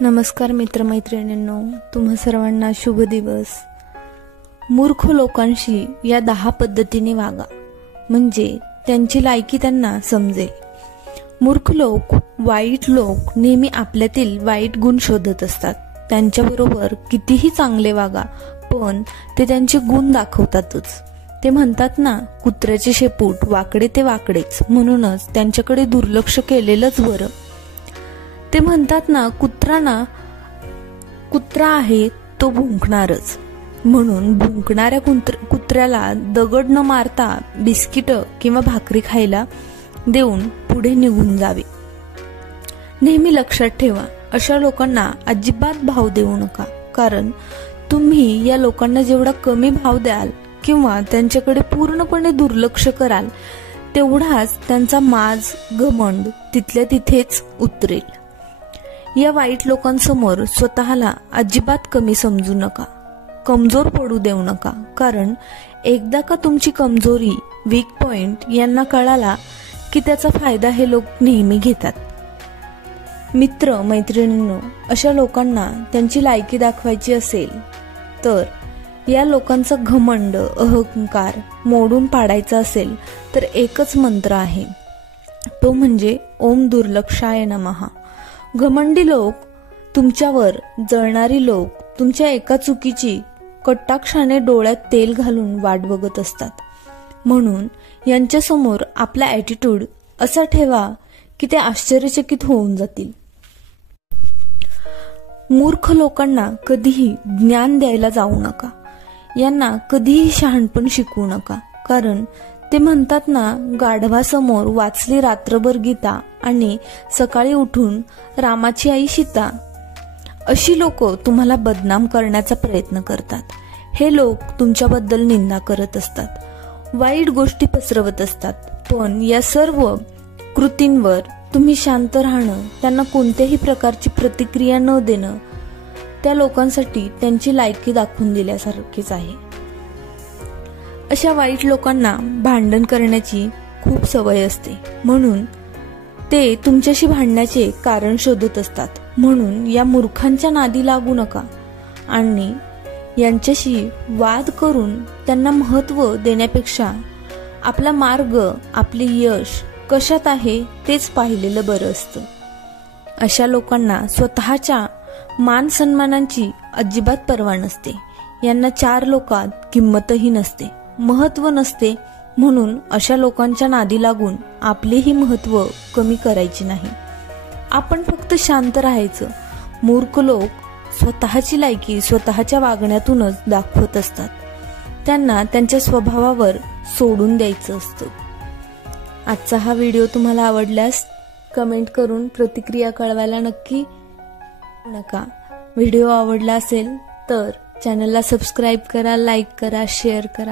नमस्कार मित्रमैत्रिणींनो, तुम्हा सर्वांना शुभ दिवस। मूर्ख लोकांशी या 10 पद्धतीने वागा, म्हणजे त्यांची लायकी त्यांना समजेल। मूर्ख लोक, वाईट लोक नेहमी आपल्यातील वाईट गुण शोधत असतात। त्यांच्याबरोबर कितीही चांगले वागा, पण ते त्यांचे गुण दाखवतातच। ते म्हणतात ना, कुत्र्याचे शेपूट वाकडे ते वाकडेच, म्हणूनच त्यांच्याकडे दुर्लक्ष केलेलंच बरं। ते म्हणतात ना, कुत्रा आहे तो भुंकणारच, म्हणून भुंकणाऱ्या कुत्र्याला दगड न मारता बिस्किट किंवा भाकरी खायला देऊन पुढे निघून जावे। नेहमी लक्षात ठेवा, अशा लोकांना अजिबात भाव देऊ नका, कारण तुम्ही या लोकांना जेवढा कमी भाव द्याल किंवा त्यांच्याकडे पूर्णपणे दुर्लक्ष कराल, तेवढाच त्यांचा माज, घमंड तिथल्या तिथेच उतरेल। या वाईट लोकांसमोर स्वतःला अजिबात कमी समजू नका, कमजोर पडू देऊ नका, कारण एकदा का तुमची कमजोरी, वीक पॉइंट यांना कळाला की त्याचा फायदा हे लोक नेहमी घेतात। मित्र मैत्रिणींनो, अशा लोकांना त्यांची लायकी दाखवायची असेल तर या लोकांचा घमंड, अहंकार मोडून पाडायचा असेल तर एकच मंत्र आहे, तो म्हणजे ओम दुर्लक्षाय नमः। घमंडी लोक, तुमच्यावर जळणारी लोक तुमच्या एका चुकीची कटाक्षाने डोळ्यात तेल घालून वाट बघत असतात, म्हणून यांच्यासमोर आपला ॲटिट्यूड असा ठेवा की ते आश्चर्यचकित होऊन जातील। मूर्ख लोकांना कधीही ज्ञान द्यायला जाऊ नका, यांना कधीही शहाणपण शिकवू नका, कारण ते म्हणतात ना, गाढवासमोर वाचली रात्रभर गीता आणि सकाळी उठून रामाची आई सीता। अशी लोक तुम्हाला बदनाम करण्याचा प्रयत्न करतात। हे लोक तुमच्याबद्दल निंदा करत असतात, वाईट गोष्टी पसरवत असतात, पण या सर्व कृतींवर तुम्ही शांत राहणं, त्यांना कोणत्याही प्रकारची प्रतिक्रिया न देणं, त्या लोकांसाठी त्यांची लायकी दाखवून दिल्यासारखेच आहे। अशा वाईट लोकांना भांडण करण्याची खूप सवय असते, म्हणून ते तुमच्याशी भांडण्याचे कारण शोधत असतात। म्हणून या मूर्खांच्या नादी लागू नका आणि यांच्याशी वाद करून त्यांना महत्त्व देण्यापेक्षा आपला मार्ग, आपले यश कशात आहे तेच पाहिलेलं बरं असतं। अशा लोकांना स्वतःच्या मान सन्मानांची अजिबात पर्वा नसते, यांना 4 लोकात किंमतही नसते, महत्त्व नसते, म्हणून अशा लोकांच्या नादी लागून आपलेही महत्त्व कमी करायचे नाही। आपण फक्त शांत राहायचं। मूर्ख लोक स्वतःची लायकी स्वतःच्या वागण्यातूनच दाखवत असतात, त्यांना त्यांच्या स्वभावावर सोडून द्यायचं असतं। आजचा हा व्हिडिओ तुम्हाला आवडल्यास कमेंट करून प्रतिक्रिया कळवायला नक्की नका। व्हिडिओ आवडला असेल तर चॅनलला सबस्क्राईब करा, लाईक करा, शेअर करा।